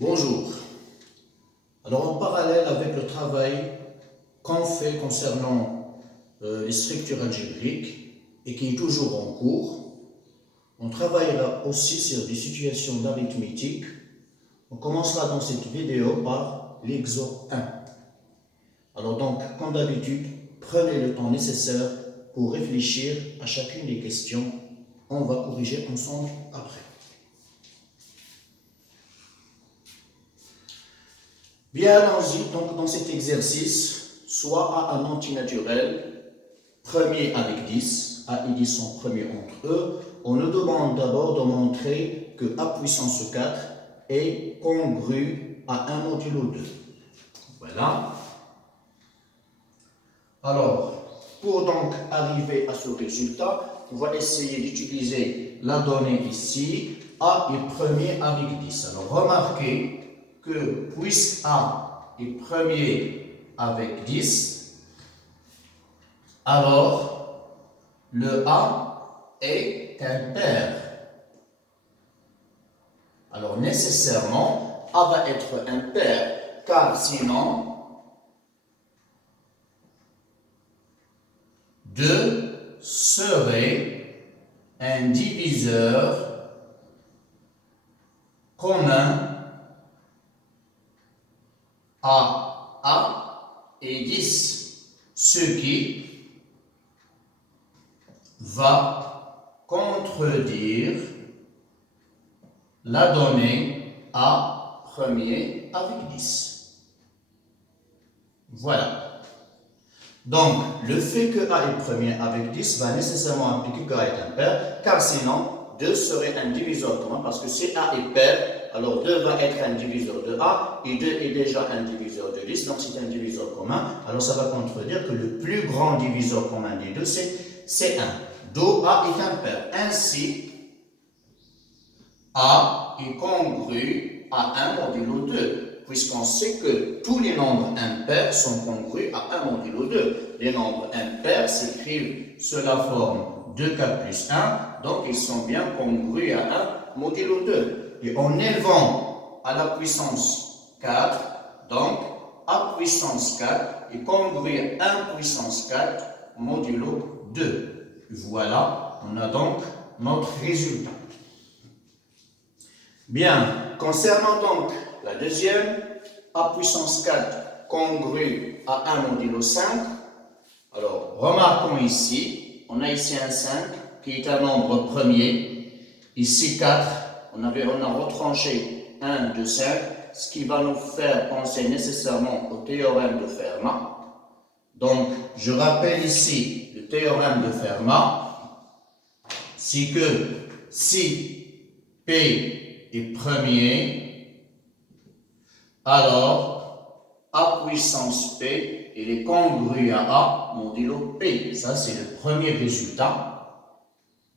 Bonjour. Alors en parallèle avec le travail qu'on fait concernant les structures algébriques et qui est toujours en cours, on travaillera aussi sur des situations d'arithmétique. On commencera dans cette vidéo par l'exo 1. Alors donc, comme d'habitude, prenez le temps nécessaire pour réfléchir à chacune des questions. On va corriger ensemble après. Bien, allons-y donc dans cet exercice, soit A un antinaturel, premier avec 10, A et 10 sont premiers entre eux. On nous demande d'abord de montrer que A puissance 4 est congru à 1 modulo 2. Voilà. Alors, pour donc arriver à ce résultat, on va essayer d'utiliser la donnée ici. A est premier avec 10. Alors, remarquez que puisque A est premier avec 10, alors le A est impair. Alors nécessairement, A va être impair, car sinon 2 serait un diviseur commun à A et 10, ce qui va contredire la donnée A premier avec 10. Voilà. Donc, le fait que A est premier avec 10 va nécessairement impliquer que A est impair, car sinon, 2 serait un diviseur commun, parce que si A est pair, alors 2 va être un diviseur de A, et 2 est déjà un diviseur de 10, donc c'est un diviseur commun. Alors ça va contredire que le plus grand diviseur commun des deux, c'est 1. Donc A est impair. Ainsi, A est congru à 1 modulo 2, puisqu'on sait que tous les nombres impairs sont congrus à 1 modulo 2. Les nombres impairs s'écrivent sous la forme 2k plus 1, donc ils sont bien congrus à 1 modulo 2. Et en élevant à la puissance 4, donc A puissance 4 est congru à 1 puissance 4 modulo 2. Voilà, on a donc notre résultat. Bien, concernant donc la deuxième, A puissance 4 congru à 1 modulo 5. Alors, remarquons ici, on a ici un 5 qui est un nombre premier. Ici 4, on a retranché 1 de 5, ce qui va nous faire penser nécessairement au théorème de Fermat. Donc, je rappelle ici le théorème de Fermat, c'est que si P est premier, alors A puissance P, il est congru à A modulo P. Ça, c'est le premier résultat.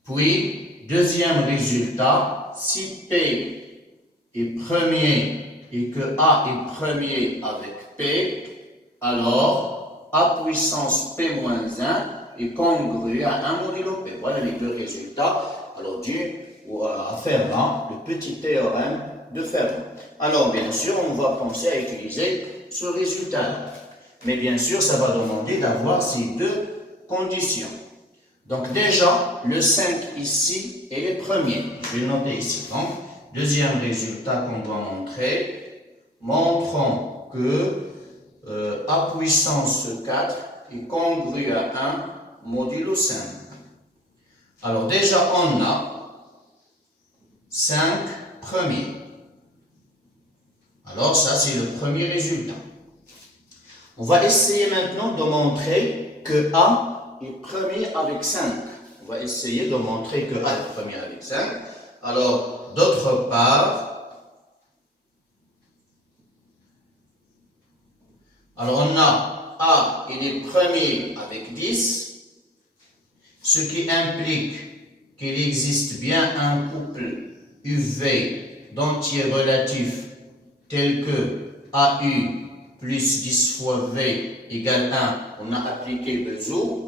Puis, deuxième résultat, si P est premier et que A est premier avec P, alors A puissance P moins 1 est congru à 1 modulo P. Voilà les deux résultats. Alors, dû à Fermat, le petit théorème de Fermat. Alors, bien sûr, on va penser à utiliser ce résultat. Mais bien sûr, ça va demander d'avoir ces deux conditions. Donc, déjà, le 5 ici est le premier. Je vais le noter ici. Donc, deuxième résultat qu'on doit montrer. Montrons que A puissance 4 est congru à 1 modulo 5. Alors, déjà, on a 5 premiers. Alors, ça, c'est le premier résultat. On va essayer maintenant de montrer que A est premier avec 5. On va essayer de montrer que A est premier avec 5. Alors, d'autre part, alors on a A, il est premier avec 10, ce qui implique qu'il existe bien un couple UV d'entiers relatifs tel que AU plus 10 fois V égale 1, on a appliqué Bezout,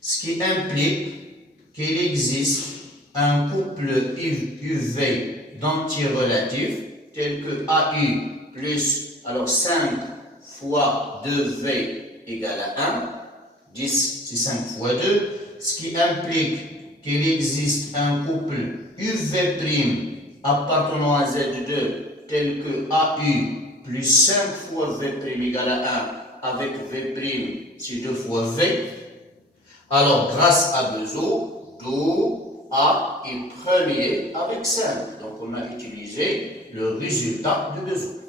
ce qui implique qu'il existe un couple UV d'entiers relatifs tel que AU plus, alors 5 fois 2V égale à 1. 10, c'est 5 fois 2, ce qui implique qu'il existe un couple UV' appartenant à Z2 tel que AU plus 5 fois V' égale à 1 avec V', c'est 2 fois V. Alors, grâce à Bezout, Do, A est premier avec 5. Donc, on a utilisé le résultat de Bezout.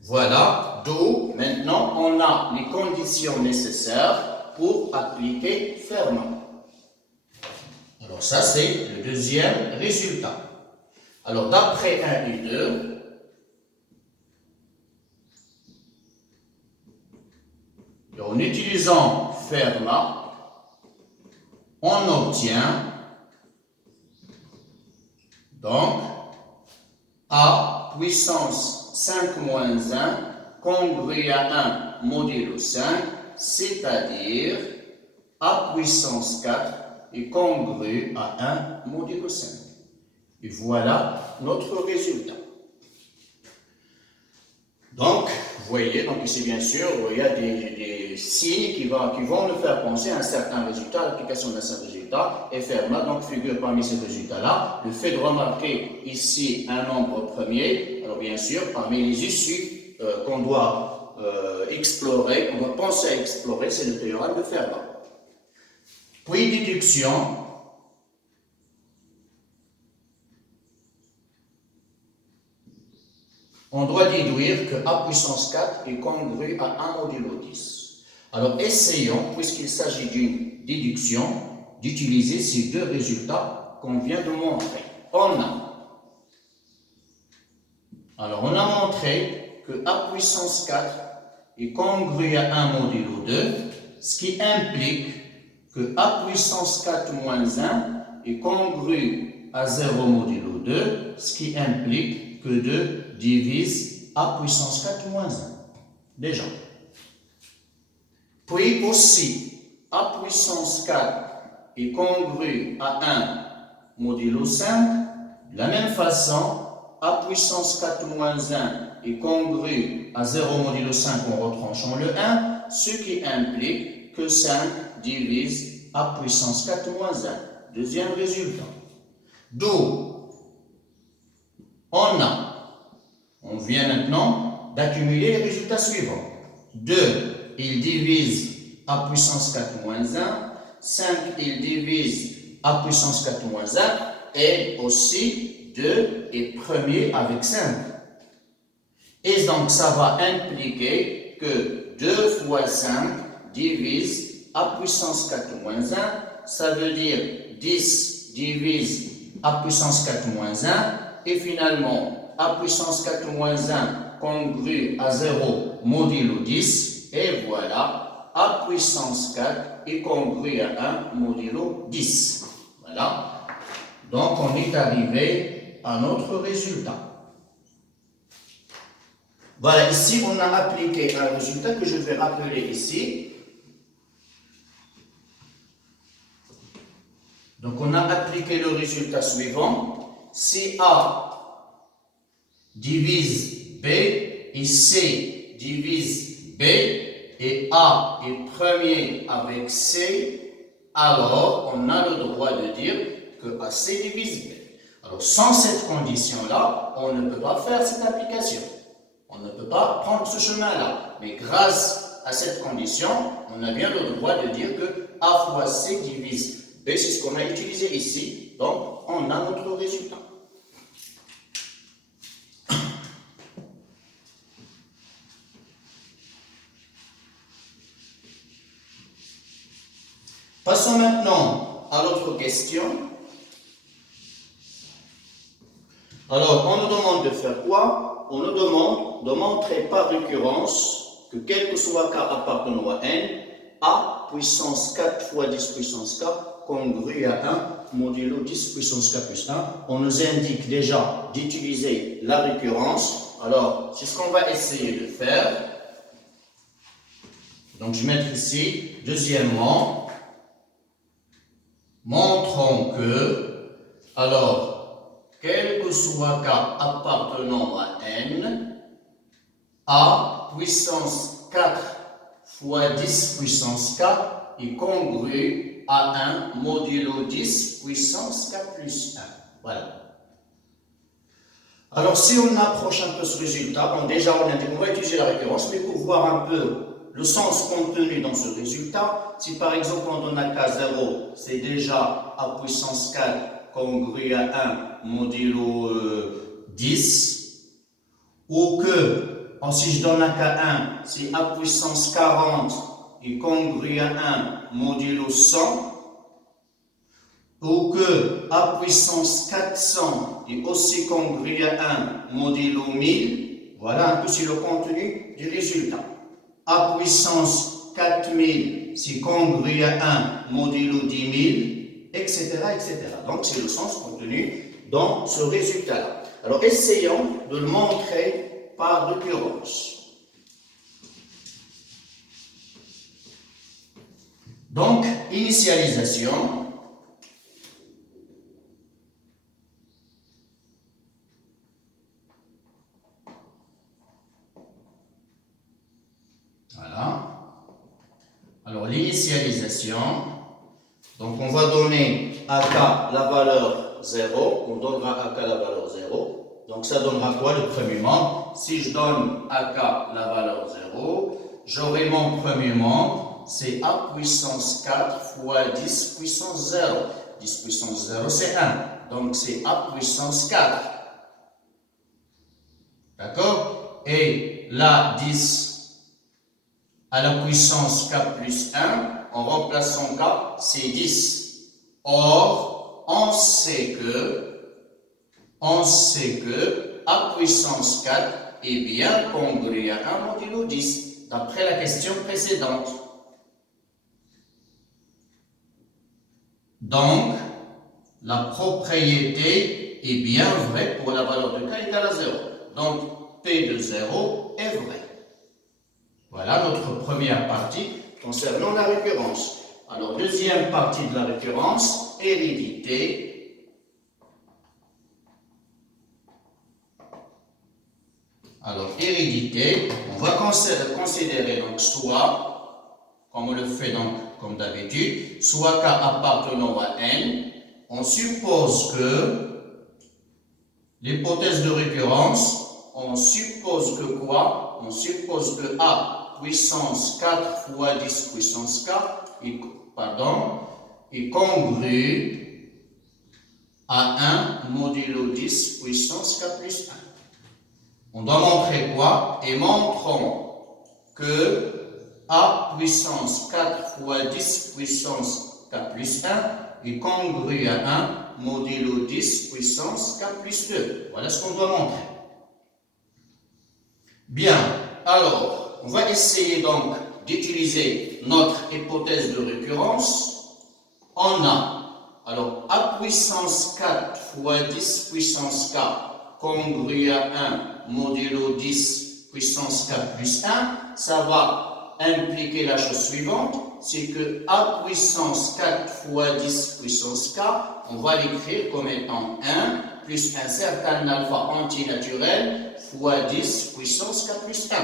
Voilà, d'où maintenant on a les conditions nécessaires pour appliquer Fermat. Alors ça c'est le deuxième résultat. Alors d'après 1 et 2, en utilisant Fermat, on obtient donc A puissance 5 moins 1 congru à 1 modulo 5, c'est-à-dire A puissance 4 est congru à 1 modulo 5. Et voilà notre résultat. Donc, vous voyez, donc ici bien sûr, il y a des signes qui vont nous faire penser à un certain résultat, l'application d'un certain résultat, et Fermat donc figure parmi ces résultats-là. Le fait de remarquer ici un nombre premier, alors bien sûr, parmi les issues qu'on doit explorer, qu'on doit penser à explorer, c'est le théorème de Fermat. Puis déduction. On doit déduire que A puissance 4 est congru à 1 modulo 10. Alors essayons, puisqu'il s'agit d'une déduction, d'utiliser ces deux résultats qu'on vient de montrer. On a montré que A puissance 4 est congru à 1 modulo 2, ce qui implique que A puissance 4 moins 1 est congru à 0 modulo 2, ce qui implique que 2 divise A puissance 4 moins 1. Déjà. Puis aussi, A puissance 4 est congru à 1 modulo 5. De la même façon, A puissance 4 moins 1 est congru à 0 modulo 5 en retranchant le 1, ce qui implique que 5 divise A puissance 4 moins 1. Deuxième résultat. D'où on vient maintenant d'accumuler les résultats suivants. 2, il divise A puissance 4 moins 1. 5, il divise A puissance 4 moins 1. Et aussi, 2 est premier avec 5. Et donc, ça va impliquer que 2 fois 5 divise A puissance 4 moins 1. Ça veut dire 10 divise A puissance 4 moins 1. Et finalement, A puissance 4 moins 1 congru à 0 modulo 10. Et voilà, A puissance 4 est congru à 1 modulo 10. Voilà. Donc, on est arrivé à notre résultat. Voilà, ici, on a appliqué un résultat que je vais rappeler ici. Donc, on a appliqué le résultat suivant. Si A divise B et C divise B et A est premier avec C, alors on a le droit de dire que AC divise B. Alors sans cette condition-là, on ne peut pas faire cette application. On ne peut pas prendre ce chemin-là. Mais grâce à cette condition, on a bien le droit de dire que A fois C divise B, c'est ce qu'on a utilisé ici. Donc, on a notre résultat. Passons maintenant à l'autre question. Alors, on nous demande de faire quoi? On nous demande de montrer par récurrence que quel que soit K appartenant à N, A puissance 4 fois 10 puissance K congru à 1 modulo 10 puissance K plus 1. On nous indique déjà d'utiliser la récurrence. Alors, c'est ce qu'on va essayer de faire. Donc, je vais mettre ici, deuxièmement, montrons que, alors, quel que soit k appartenant à n, a puissance 4 fois 10 puissance k est congru à 1 modulo 10 puissance k plus 1. Voilà. Alors, si on approche un peu ce résultat, bon, déjà, on va utiliser la récurrence, mais pour voir un peu le sens contenu dans ce résultat, si par exemple on donne à k0, c'est déjà a puissance 4 congru à 1 modulo 10, ou que, si je donne à k1, c'est a puissance 40 est congru à 1 modulo 100, ou que a puissance 400 est aussi congru à 1 modulo 1000, voilà un peu sur le contenu du résultat. A puissance 4000 c'est congru à 1 modulo 10 000, etc., etc. Donc c'est le sens contenu dans ce résultat-là. Alors essayons de le montrer par récurrence. Donc, initialisation. Voilà. Alors, l'initialisation. Donc, on va donner à k la valeur 0. On donnera à k la valeur 0. Donc, ça donnera quoi le premier membre? Si je donne à k la valeur 0, j'aurai mon premier membre, c'est a puissance 4 fois 10 puissance 0. 10 puissance 0, c'est 1. Donc, c'est a puissance 4. D'accord? Et là, 10 à la puissance k plus 1, en remplaçant k, c'est 10. Or, on sait que a puissance 4 est bien congru à 1 modulo 10, d'après la question précédente. Donc, la propriété est bien vraie pour la valeur de k égale à 0. Donc, P de 0 est vrai. Voilà notre première partie concernant la récurrence. Alors, deuxième partie de la récurrence, hérédité. Alors, hérédité, on va considérer donc soit, comme on le fait donc comme d'habitude, soit k appartenant à n. On suppose que l'hypothèse de récurrence, on suppose que quoi? On suppose que a puissance 4 fois 10 puissance k est congru à 1 modulo 10 puissance k plus 1. On doit montrer quoi? Et montrons que a puissance 4 fois 10 puissance k plus 1 est congru à 1 modulo 10 puissance k plus 2. Voilà ce qu'on doit montrer. Bien, alors, on va essayer donc d'utiliser notre hypothèse de récurrence. On a, alors, a puissance 4 fois 10 puissance k congru à 1 modulo 10 puissance k plus 1, ça va impliquer la chose suivante, c'est que a puissance 4 fois 10 puissance k, on va l'écrire comme étant 1 plus un certain alpha antinaturel fois 10 puissance k plus 1.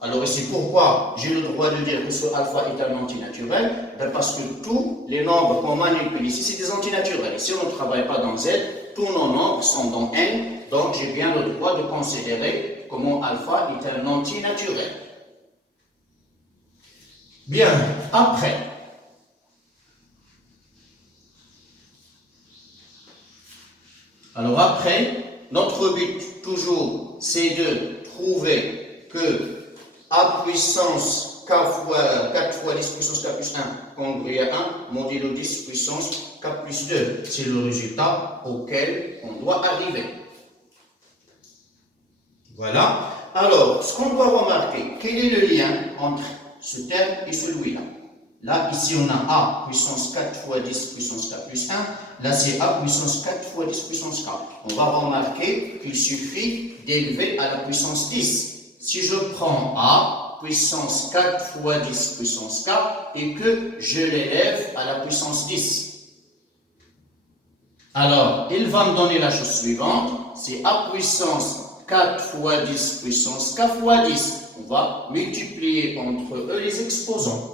Alors ici, pourquoi j'ai le droit de dire que ce alpha est un antinaturel? Parce que tous les nombres qu'on manipule ici, c'est des antinaturels. Ici, on ne travaille pas dans Z, tous nos nombres sont dans N, donc j'ai bien le droit de considérer que mon alpha est un antinaturel. Bien, après, notre but toujours, c'est de trouver que a puissance 4 fois 10 puissance k plus 1 congru à 1 modulo 10 puissance k plus 2. C'est le résultat auquel on doit arriver. Voilà. Alors, ce qu'on doit remarquer, quel est le lien entre ce terme et celui-là? Là, ici, on a a puissance 4 fois 10 puissance k plus 1. Là, c'est a puissance 4 fois 10 puissance k. On va remarquer qu'il suffit d'élever à la puissance 10. Si je prends a puissance 4 fois 10 puissance k et que je l'élève à la puissance 10. Alors, il va me donner la chose suivante, c'est a puissance 4 fois 10 puissance k fois 10. On va multiplier entre eux les exposants.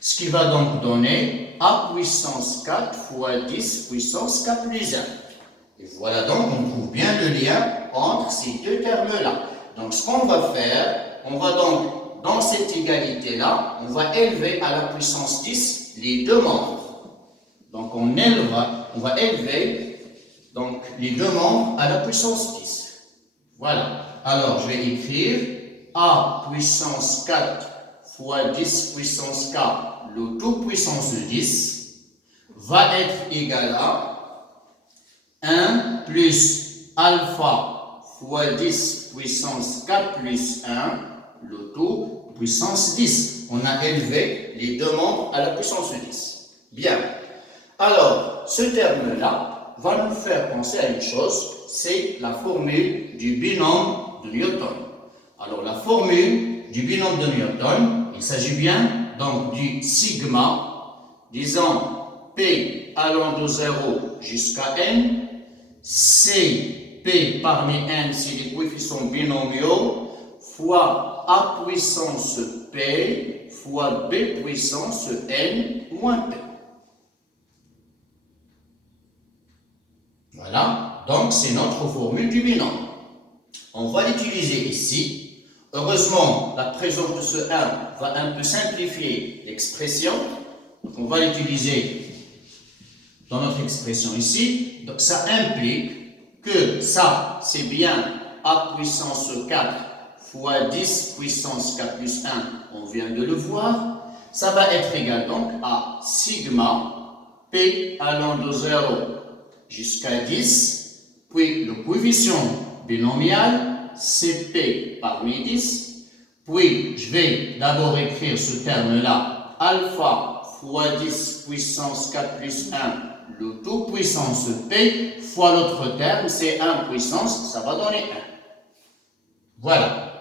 Ce qui va donc donner a puissance 4 fois 10 puissance k plus 1. Et voilà donc, on trouve bien le lien entre ces deux termes-là. Donc, ce qu'on va faire, on va donc, dans cette égalité-là, on va élever à la puissance 10 les deux membres. Donc, on va élever donc, les deux membres à la puissance 10. Voilà. Alors, je vais écrire a puissance 4 fois 10 puissance k, le tout puissance de 10, va être égal à 1 plus alpha fois 10 puissance k plus 1, le tout puissance 10. On a élevé les deux membres à la puissance de 10. Bien. Alors, ce terme-là va nous faire penser à une chose, c'est la formule du binôme de Newton. Alors, la formule du binôme de Newton, il s'agit bien donc du sigma, disons P allant de 0 jusqu'à n, c'est P parmi n, c'est les coefficients binomiaux, fois A puissance P fois B puissance n moins P. Voilà, donc c'est notre formule du binôme. On va l'utiliser ici. Heureusement, la présence de ce 1 va un peu simplifier l'expression. Donc on va l'utiliser dans notre expression ici. Donc ça implique que ça, c'est bien A puissance 4 fois 10 puissance k plus 1, on vient de le voir. Ça va être égal donc à sigma P allant de 0 jusqu'à 10, puis le coefficient binomial, c'est P parmi 10, puis je vais d'abord écrire ce terme-là, alpha fois 10 puissance 4 plus 1, le tout puissance P, fois l'autre terme, c'est 1 puissance, ça va donner 1. Voilà.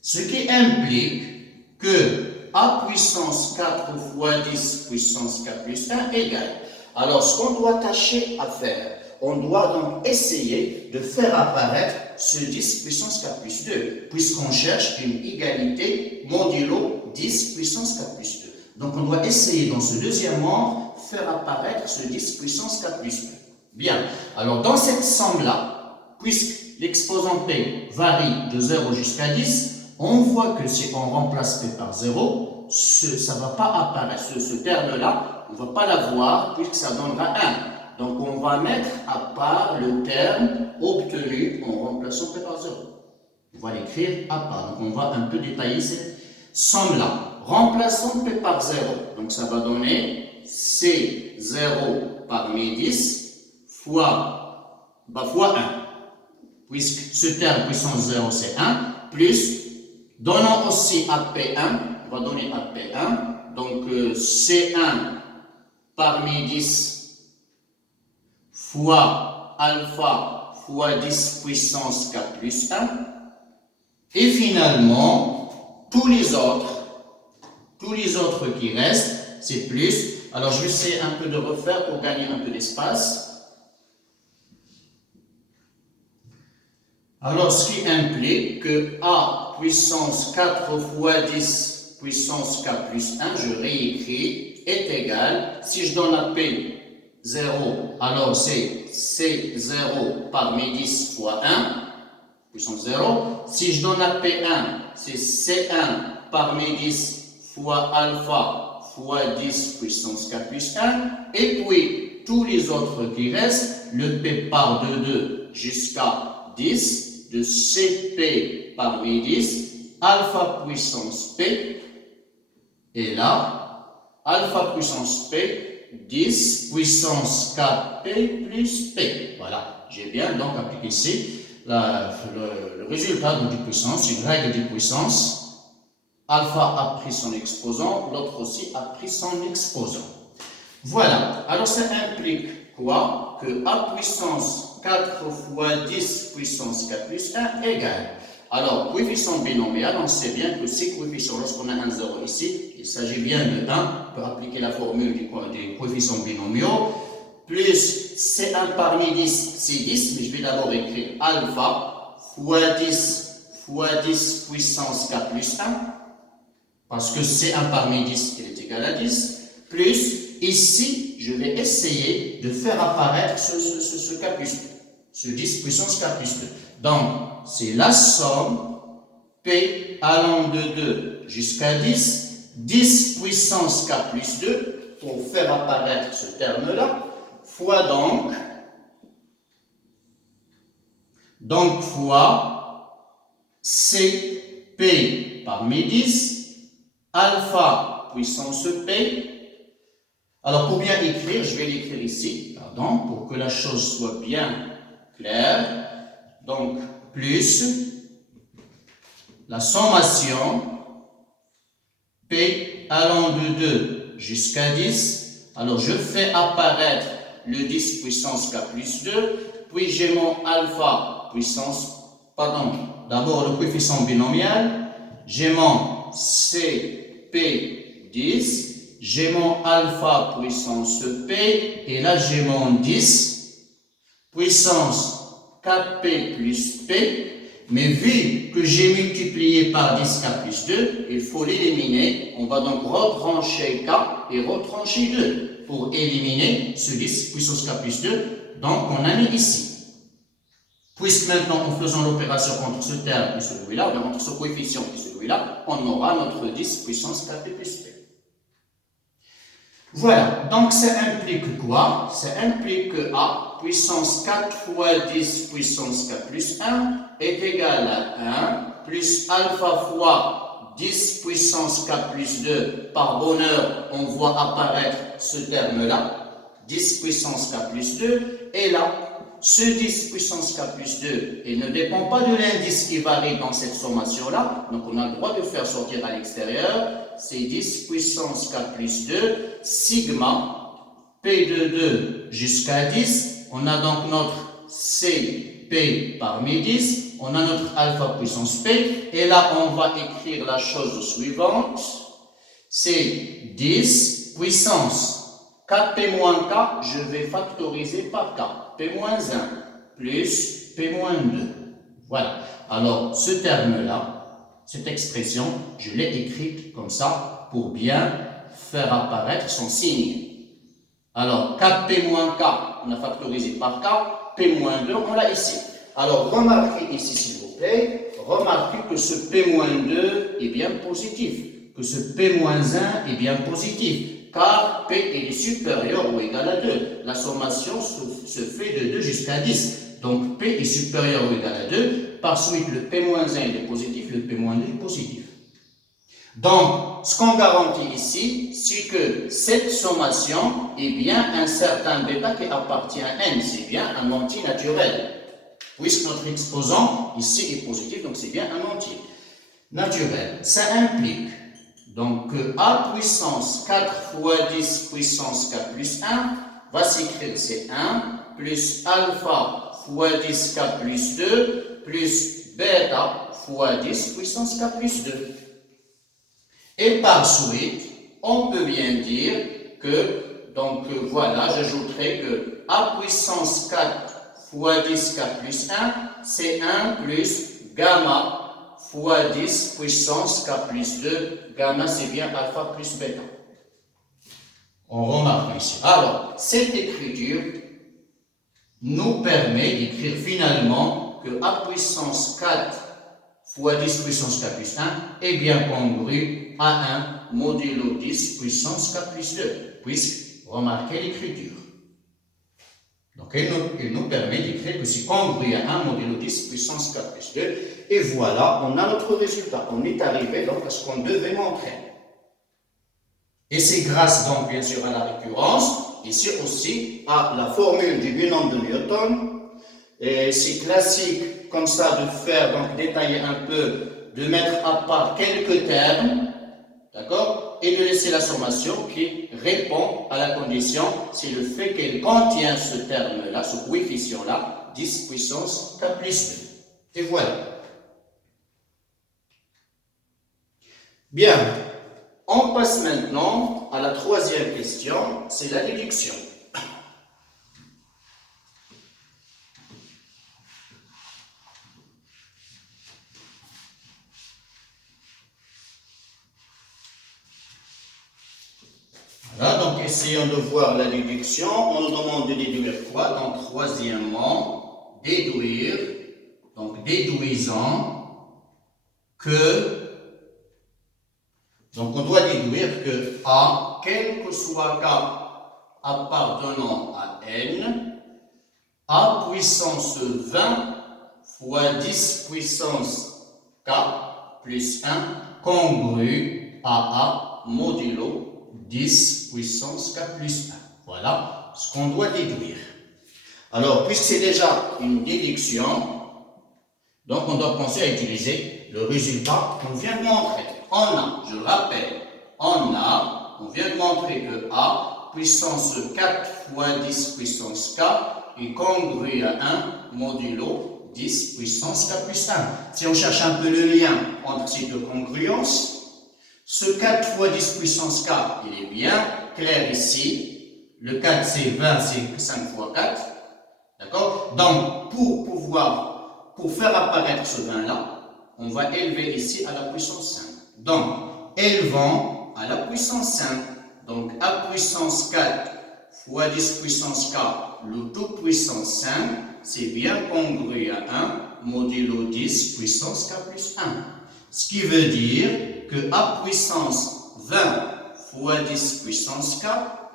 Ce qui implique que A puissance 4 fois 10 puissance 4 plus 1 égale. Alors, ce qu'on doit tâcher à faire, on doit donc essayer de faire apparaître ce 10 puissance 4 plus 2, puisqu'on cherche une égalité modulo 10 puissance 4 plus 2. Donc, on doit essayer dans ce deuxième membre, faire apparaître ce 10 puissance 4 plus 2. Bien, alors dans cette somme-là, puisque l'exposant P varie de 0 jusqu'à 10, on voit que si on remplace P par 0, ça ne va pas apparaître, ce terme-là, on ne va pas l'avoir puisque ça donnera 1. Donc, on va mettre à part le terme obtenu en remplaçant P par 0. On va l'écrire à part. Donc, on va un peu détailler cette somme-là. Remplaçons P par 0. Donc, ça va donner C0 parmi 10 fois 1. Puisque ce terme puissance 0, c'est 1, plus, donnons aussi à P1, on va donner à P1, donc C1 parmi 10 fois alpha fois 10 puissance 4 plus 1. Et finalement, tous les autres qui restent, c'est plus. Alors, je vais essayer un peu de refaire pour gagner un peu d'espace. Alors, ce qui implique que A puissance 4 fois 10 puissance k plus 1, je réécris, est égal, si je donne à P 0, alors c'est C0 parmi 10 fois 1, puissance 0. Si je donne à P1, c'est C1 parmi 10 fois alpha fois 10 puissance k plus 1. Et puis, tous les autres qui restent, le P part de 2 jusqu'à 10, de Cp parmi 10, alpha puissance P, et là, alpha puissance P, 10 puissance 4P plus P. Voilà, j'ai bien donc appliqué ici le résultat de 10 puissance, une règle de puissance. Alpha a pris son exposant, l'autre aussi a pris son exposant. Voilà, alors ça implique quoi? Que A puissance 4 fois 10 puissance 4 plus 1 égale. Alors, coefficient binomial, on sait bien que ces coefficients, lorsqu'on a un 0 ici, il s'agit bien de 1, on peut appliquer la formule des coefficients binomiaux. plus C1 parmi 10, c'est 10, mais je vais d'abord écrire alpha fois 10 puissance K plus 1, parce que C1 parmi 10, il est égal à 10, plus, ici, je vais essayer de faire apparaître ce K plus 2, ce 10 puissance K plus 2. Donc, c'est la somme P allant de 2 jusqu'à 10, 10 puissance K plus 2, pour faire apparaître ce terme-là, fois donc fois CP parmi 10, alpha puissance P. Alors, pour bien écrire, je vais l'écrire ici, pardon, pour que la chose soit bien claire. Donc, plus la sommation P allant de 2 jusqu'à 10. Alors, je fais apparaître le 10 puissance K plus 2, puis j'ai mon alpha puissance, pardon, d'abord le coefficient binomial, j'ai mon CP10, j'ai mon alpha puissance P, et là j'ai mon 10 puissance 4P plus P, mais vu que j'ai multiplié par 10K plus 2, il faut l'éliminer. On va donc retrancher K et retrancher 2 pour éliminer ce 10 puissance K plus 2. Donc on a mis ici. Puisque maintenant, en faisant l'opération entre ce terme et celui-là, ou entre ce coefficient et celui-là, on aura notre 10 puissance 4P plus P. Voilà, donc ça implique quoi? Ça implique que A puissance 4 fois 10 puissance K plus 1 est égal à 1 plus alpha fois 10 puissance K plus 2. Par bonheur, on voit apparaître ce terme-là, 10 puissance K plus 2, et là, ce 10 puissance K plus 2, il ne dépend pas de l'indice qui varie dans cette sommation-là, donc on a le droit de faire sortir à l'extérieur, c'est 10 puissance K plus 2, sigma, P de 2 jusqu'à 10, on a donc notre CP parmi 10, on a notre alpha puissance P, et là on va écrire la chose suivante, c'est 10 puissance 4P moins K, je vais factoriser par K. P-1 plus P-2. Voilà. Alors, ce terme-là, cette expression, je l'ai écrite comme ça pour bien faire apparaître son signe. Alors, 4P-K, on a factorisé par K. P-2, on l'a ici. Alors, remarquez ici, s'il vous plaît, remarquez que ce P-2 est bien positif, que ce P-1 est bien positif. Car P est supérieur ou égal à 2. La sommation se fait de 2 jusqu'à 10. Donc P est supérieur ou égal à 2. Par suite, le P-1 est positif, le P-2 est positif. Donc, ce qu'on garantit ici, c'est que cette sommation est bien un certain bêta qui appartient à n. C'est bien un entier naturel. Puisque notre exposant ici est positif, donc c'est bien un entier naturel. Ça implique donc A puissance 4 fois 10 puissance K plus 1 va s'écrire C1 plus alpha fois 10 K plus 2 plus bêta fois 10 puissance K plus 2. Et par suite, on peut bien dire que, donc voilà, j'ajouterai que A puissance 4 fois 10 K plus 1, c'est 1 plus gamma fois 10 puissance K plus 2, gamma c'est bien alpha plus bêta. On remarque ici. Alors, cette écriture nous permet d'écrire finalement que A puissance 4 fois 10 puissance K plus 1 est bien congru à 1 modulo 10 puissance K plus 2, puisque remarquez l'écriture. Donc, il nous permet d'écrire que c'est congru à 1 modulo 10 puissance K plus 2. Et voilà, on a notre résultat. On est arrivé donc à ce qu'on devait montrer. Et c'est grâce donc bien sûr à la récurrence, ici aussi à la formule du binôme de Newton. Et c'est classique comme ça de faire, donc détailler un peu, de mettre à part quelques termes, d'accord, et de laisser la sommation qui répond à la condition, c'est le fait qu'elle contient ce terme-là, ce coefficient-là, 10 puissance K plus 2. Et voilà. Bien, on passe maintenant à la troisième question, c'est la déduction. essayons de voir la déduction. On nous demande de déduire quoi? Donc, troisièmement, déduire, donc déduisant que, donc on doit déduire que A, quel que soit K appartenant à N, A puissance 20 fois 10 puissance K plus 1 congru à A modulo 10 puissance K plus 1. Voilà ce qu'on doit déduire. Alors, puisque c'est déjà une déduction, donc on doit penser à utiliser le résultat qu'on vient de montrer. On a, je le rappelle, on vient de montrer que A puissance 4 fois 10 puissance K est congru à 1 modulo 10 puissance K plus 1. Si on cherche un peu le lien entre ces deux congruences, ce 4 fois 10 puissance K, il est bien clair ici. Le 4 c'est 20, c'est 5 fois 4. D'accord? Donc, pour faire apparaître ce 20-là, on va élever ici à la puissance 5. Donc, élevant à la puissance 5. Donc, A puissance 4 fois 10 puissance K, le tout puissance 5, c'est bien congru à 1 modulo 10 puissance K plus 1. Ce qui veut dire que A puissance 20 fois 10 puissance K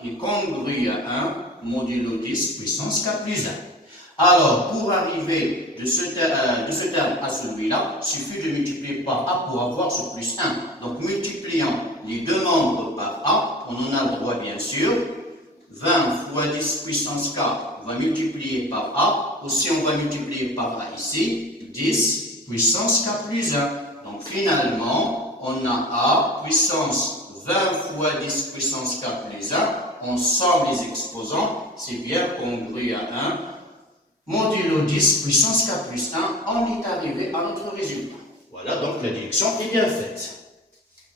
est congru à 1 modulo 10 puissance K plus 1. Alors, pour arriver de ce terme à celui-là, il suffit de multiplier par A pour avoir ce plus 1. Donc, multipliant les deux nombres par A, on en a le droit bien sûr. 20 fois 10 puissance K, on va multiplier par A. Aussi, on va multiplier par A ici. 10 puissance K plus 1. Donc, finalement, on a A puissance 20 fois 10 puissance K plus 1. On somme les exposants. C'est bien congru à 1. Modulo 10 puissance K plus 1, on est arrivé à notre résultat. Voilà, donc la déduction est bien faite.